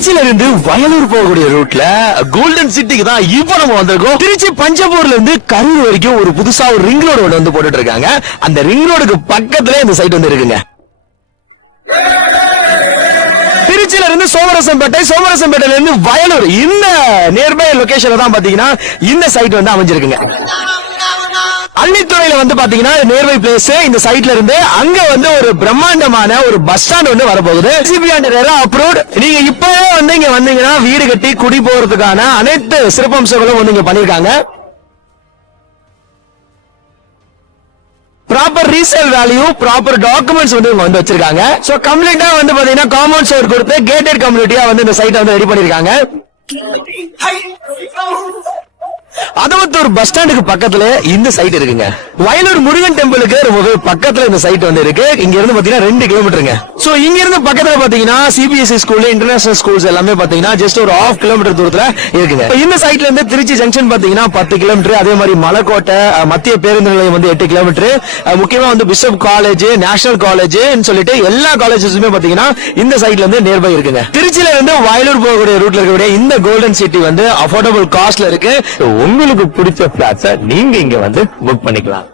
திருச்சியில இருந்து வயலூர் போகக்கூடிய ரூட்ல கோல்டன் சிட்டிக்கு தான் இப்போ நம்ம வந்திருக்கோம். திருச்சி பஞ்சப்பூர்ல இருந்து கரூர் வரைக்கும் ஒரு புதுசா ஒரு ரிங் ரோடு வந்து போட்டுட்டு இருக்காங்க. அந்த ரிங் ரோடுக்கு பக்கத்துல இந்த சைட் வந்து இருக்குங்க. திருச்சியில இருந்து சோமரசம்பேட்டையில இருந்து வயலூர் இந்த நியர்பை லொகேஷன்ல தான் பாத்தீங்கன்னா இந்த சைட் வந்து அமைஞ்சிருக்குங்க. அள்ளித்துறையில வந்து பாத்தீங்கன்னா நியர்பை பிளேஸ் இந்த சைட்ல இருந்து அங்க வந்து ஒரு பிரம்மாண்டமான ஒரு பஸ் ஸ்டாண்ட் வந்து வரப்போகுது. அப்ரூவ்ட். நீங்க இப்பவே வந்து இங்க வந்தீங்கன்னா வீடு கட்டி குடி போறதுக்கான அனைத்து சிறப்பம்சங்களும் வந்து இங்க பண்ணிருக்காங்க. Proper resale value, proper documents வந்து வச்சிருக்காங்க. சோ கம்ப்ளீட்டா வந்து பாத்தீங்கன்னா காம்பவுண்ட் சோர் கொடுத்து கேட்டட் கம்யூனிட்டியா வந்து இந்த சைட் வந்து ரெடி பண்ணிருக்காங்க. அதவத்தூர் பஸ் ஸ்டாண்டுக்கு பக்கத்துல இந்த சைட் இருக்குங்க. வயலூர் முருகன் டெம்பிளுக்கு ரொம்பவே பக்கத்துல இந்த சைட் வந்து இருக்கு. இங்க இருந்து பாத்தீங்கன்னா 2 கிலோமீட்டருங்க. சோ இங்க இருந்து பக்கத்துல பாத்தீங்கன்னா சிபிஎஸ்இ ஸ்கூல், இன்டர்நேஷனல் ஸ்கூல்ஸ் எல்லாமே பாத்தீங்கன்னா ஜஸ்ட் ஒரு 1/2 கிலோமீட்டர் தூரத்துல இருக்குங்க. இந்த சைட்ல இருந்து திருச்சி ஜங்ஷன் பாத்தீங்கன்னா 10 கிலோமீட்டர். அதே மாதிரி மலைக்கோட்டை மத்திய பேருந்து நிலையம் வந்து 8 கிலோமீட்டர். முக்கியமா வந்து பிஷப் காலேஜ், நேஷனல் காலேஜ் சொல்லிட்டு எல்லா காலேஜஸுமே பாத்தீங்கன்னா இந்த சைட்ல இருந்து நியர்பை இருக்குங்க. திருச்சியில இருந்து வயலூர் போகக்கூடிய ரூட்ல இருக்கக்கூடிய இந்த கோல்டன் சிட்டி வந்து அஃபோர்டபுள் காஸ்ட்ல இருக்கு. உங்களுக்கு பிடிச்ச பிளாட்ஸை நீங்க இங்க வந்து புக் பண்ணிக்கலாம்.